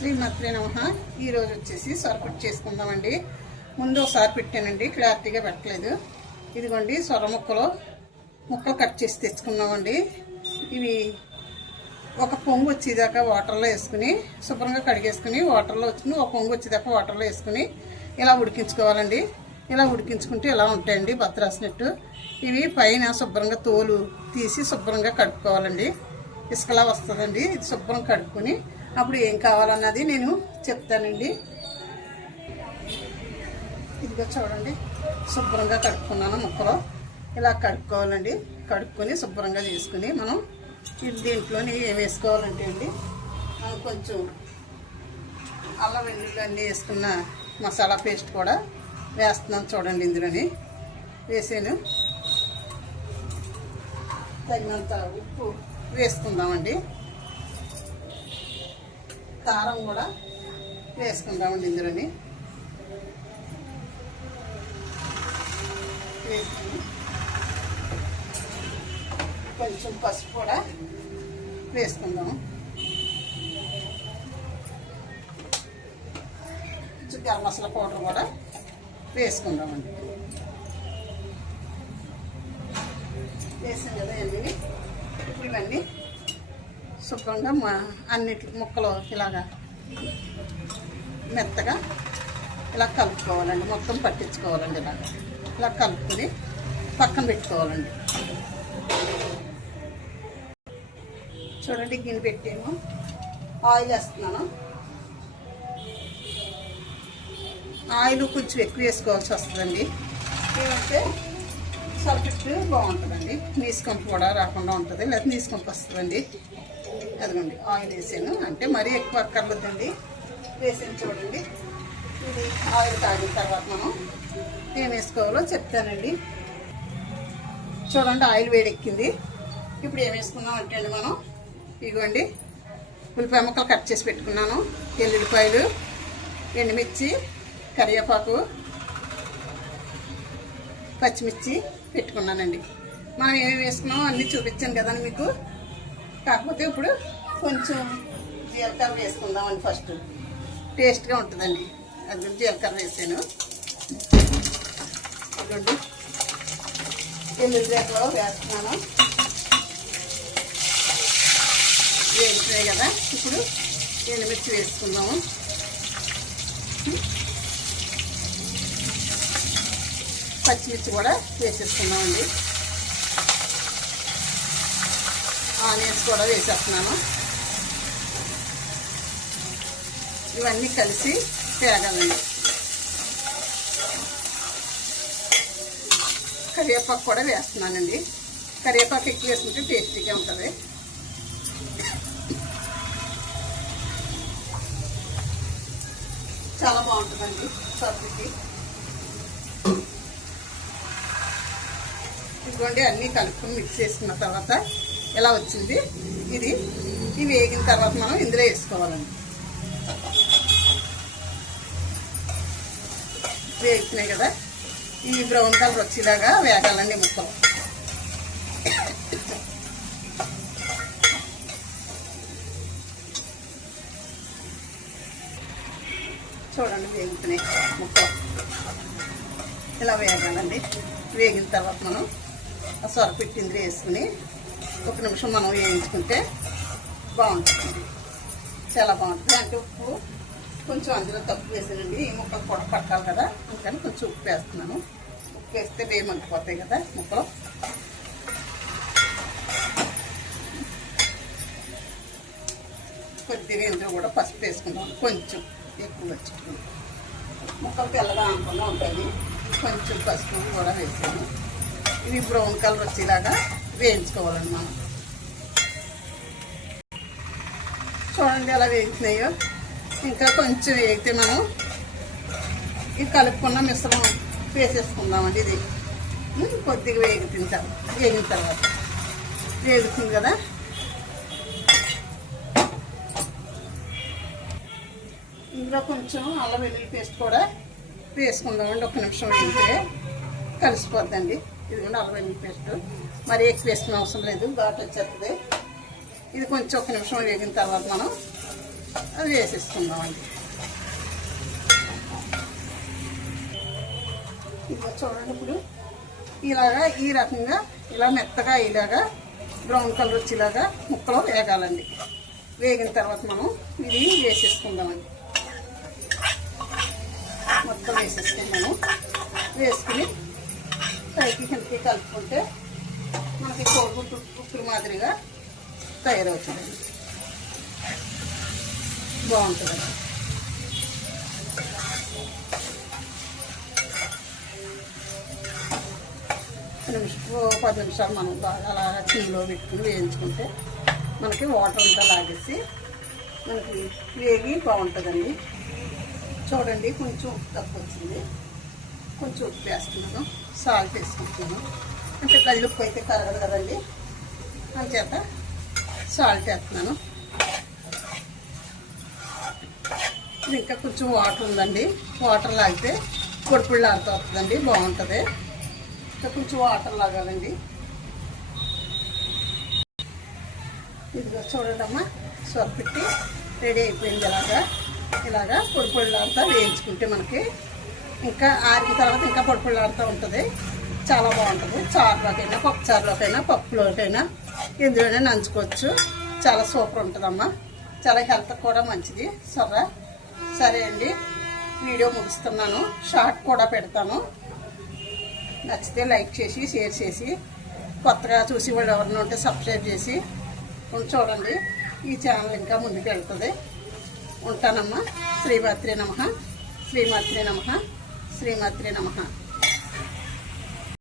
శ్రీమాత్రే నమః. ఈరోజు వచ్చేసి సొరపిట్టు చేసుకుందామండి. ముందు ఒకసారి పెట్టానండి, క్లారిటీగా పెట్టలేదు. ఇదిగోండి సొర ముక్కలు కట్ చేసి తెచ్చుకున్నామండి. ఇవి ఒక పొంగు వచ్చేదాకా వాటర్లో వేసుకుని శుభ్రంగా కడిగేసుకుని వాటర్లో వచ్చుకుని ఒక పొంగు వచ్చేదాకా వాటర్లో వేసుకుని ఇలా ఉడికించుకోవాలండి. ఇలా ఉడికించుకుంటే ఇలా ఉంటాయండి బత్తరాసినట్టు. ఇవి పైన శుభ్రంగా తోలు తీసి శుభ్రంగా కడుక్కోవాలండి. ఇసుకలా వస్తుందండి. ఇది శుభ్రం కడుక్కొని అప్పుడు ఏం కావాలన్నది నేను చెప్తానండి. ఇదిగో చూడండి, శుభ్రంగా కడుక్కున్నాను. ముక్కలు ఇలా కడుక్కోవాలండి. కడుక్కొని శుభ్రంగా చేసుకుని మనం దీంట్లోని ఏం వేసుకోవాలంటే అండి, కొంచెం అల్లం వెల్లుల్లి అన్నీ వేసుకున్న మసాలా పేస్ట్ కూడా వేస్తున్నాను చూడండి. ఇందులోని వేసాను. తగినంత ఉప్పు వేసుకుందామండి. కారం కూడా వేసుకుందామండి. ఇందులోని వేసుకుని కొంచెం పసుపు కూడా వేసుకుందాము. కొంచెం గరం మసాలా పౌడర్ కూడా వేసుకుందామండి. వేసాం కదా ఇవన్నీ. ఇప్పుడు ఇవన్నీ శుభ్రంగా అన్నిటి ముక్కలు ఇలాగా మెత్తగా ఇలా కలుపుకోవాలండి. మొత్తం పట్టించుకోవాలండి. ఇలా కలుపుకొని పక్కన పెట్టుకోవాలండి. చూడండి, గిన్నె పెట్టాను. ఆయిల్ వేస్తున్నాను. ఆయిల్ కొంచెం ఎక్కువ వేసుకోవాల్సి వస్తుందండి. ఏమంటే సబ్జెక్టు బాగుంటుందండి. నీసుకంపు కూడా రాకుండా ఉంటుంది, లేదా నీసుకంపు వస్తుందండి. అదిగోండి ఆయిల్ వేసాను. అంటే మరీ ఎక్కువ అక్కర్లేదండి. వేసాను చూడండి. ఇది ఆయిల్ తాగిన తర్వాత మనం ఏం వేసుకోవాలో చెప్తానండి. చూడండి, ఆయిల్ వేడెక్కింది. ఇప్పుడు ఏం వేసుకున్నాం అంటే అండి, మనం ఇదిగోండి ఉల్లిపాయ ముక్కలు కట్ చేసి పెట్టుకున్నాను. ఎల్లుల్లిపాయలు, ఎండుమిర్చి, కరివేపాకు, పచ్చిమిర్చి పెట్టుకున్నానండి. మనం ఏమేమి వేసుకున్నామో అన్నీ చూపించాను కదండి మీకు. కాకపోతే ఇప్పుడు కొంచెం జీలకర్ర వేసుకుందామండి. ఫస్ట్ టేస్ట్గా ఉంటుందండి. అది జీలకర్ర వేసాను. ఇదిగోండి ఎల్లుల్లిపాయలు వేస్తున్నాను. వేసుకున్నాయి కదా. ఇప్పుడు ఎండుమిర్చి వేసుకుందాము. పచ్చిమిర్చి కూడా వేసేసుకున్నామండి. ఆనియన్స్ కూడా వేసేస్తున్నాను. ఇవన్నీ కలిసి వేగాలండి. కరివేపాకు కూడా వేస్తున్నానండి. కరివేపాకు ఎక్కువ వేసుకుంటే టేస్టీగా ఉంటుంది. చాలా బాగుంటుందండి సబ్జీకి. ఇదిగోండి అన్నీ కలుపుకొని మిక్స్ చేసుకున్న తర్వాత ఎలా వచ్చింది. ఇది వేగిన తర్వాత మనం ఇందులో వేసుకోవాలండి. వేగుతున్నాయి కదా. ఇవి బ్రౌన్ కలర్ వచ్చేలాగా వేగాలండి ముక్కలు. చూడండి వేగుతున్నాయి ముక్కలు. ఇలా వేగాలండి. వేగిన తర్వాత మనం ఆ సొరపిట్టు ఇందులో వేసుకుని ఒక నిమిషం మనం వేయించుకుంటే బాగుంటుంది. చాలా బాగుంటుంది. అంటే ఉప్పు కొంచెం అందులో తక్కువ వేసానండి. ఈ ముక్కలు కూడా పట్టాలి కదా, అందుకని కొంచెం ఉప్పు వేస్తున్నాను. ఉప్పు వేస్తే వేయమంటిపోతాయి కదా ముక్కలు. కొద్దిగా ఇందులో కూడా పసుపు వేసుకుందాం. కొంచెం ఎక్కువ వచ్చి ముక్కలు తెల్లగా అనుకుండా ఉంటుంది. కొంచెం పసుపు కూడా వేసాను. ఇవి బ్రౌన్ కలర్ వచ్చేలాగా వేయించుకోవాలండి మనం. చూడండి ఎలా వేగుతున్నాయో. ఇంకా కొంచెం వేగితే మనం ఇది కలుపుకున్న మిశ్రమం వేసేసుకుందామండి. ఇది కొద్దిగా వేగిన తర్వాత వేగుతుంది కదా. ఇందులో కొంచెం అల్లం వెల్లుల్లి పేస్ట్ కూడా వేసుకుందామండి. ఒక నిమిషం వేగితే కలిసిపోద్దండి. ఇదిగోండి అల్లం వెల్లుల్లి పేస్ట్. మరి ఎక్కువ వేసుకునే అవసరం లేదు, ఘాటు వచ్చేస్తుంది. ఇది కొంచెం ఒక నిమిషం వేగిన తర్వాత మనం అది వేసేసుకుందామండి. ఇలా చూడండి, ఇప్పుడు ఇలాగా ఈ రకంగా ఇలా మెత్తగా ఇలాగా బ్రౌన్ కలర్ వచ్చేలాగా ముక్కలు వేగాలండి. వేగిన తర్వాత మనం ఇది వేసేసుకుందామండి. మొత్తం వేసేసుకున్నాము. వేసుకుని పైకి కిందకి కలుపుకుంటే మనకి కోడిగుడ్డు ఉక్కురు మాదిరిగా తయారవుతుందండి. బాగుంటుందండి. ఓ 10 నిమిషాలు మనం బాగా అలా టీలో పెట్టుకుని వేయించుకుంటే మనకి వాటర్ అంతా లాగేసి మనకి వేగి బాగుంటుందండి. చూడండి, కొంచెం ఉప్పు తక్కువ వచ్చింది. కొంచెం ఉప్పు వేస్తున్నాను, సాల్ట్ వేసుకుంటున్నాను. అంటే కళ్ళుప్పు అయితే కరగదు కదండి, అంచేత సాల్ట్ వేస్తున్నాను. ఇంకా కొంచెం వాటర్ ఉందండి, వాటర్ లాగితే పొడి లాగుతూ వస్తుందండి, బాగుంటుంది. ఇంకా కొంచెం వాటర్ లాగాలండి. ఇదిగో చూడండమ్మా, సొరపెట్టి రెడీ అయిపోయింది. ఇలాగా పొడి లాగుతా వేయించుకుంటే మనకి ఇంకా ఆరిన తర్వాత ఇంకా పొడి లాగుతూ ఉంటుంది. చాలా బాగుంటుంది. చారులోకైనా, పప్పు చారులోకైనా, పప్పులోకైనా ఎందులోనే నంచుకోవచ్చు. చాలా సూపర్ ఉంటుందమ్మా. చాలా హెల్త్ కూడా మంచిది. సరే అండి, వీడియో ముగిస్తున్నాను. షార్ట్ కూడా పెడతాను. నచ్చితే లైక్ చేసి షేర్ చేసి, కొత్తగా చూసి వాళ్ళు ఎవరైనా ఉంటే సబ్స్క్రైబ్ చేసి చూడండి. ఈ ఛానల్ ఇంకా ముందుకు వెళ్తుంది. ఉంటానమ్మా. శ్రీమాత్రే నమః. శ్రీమాత్రే నమః. శ్రీమాత్రే నమః.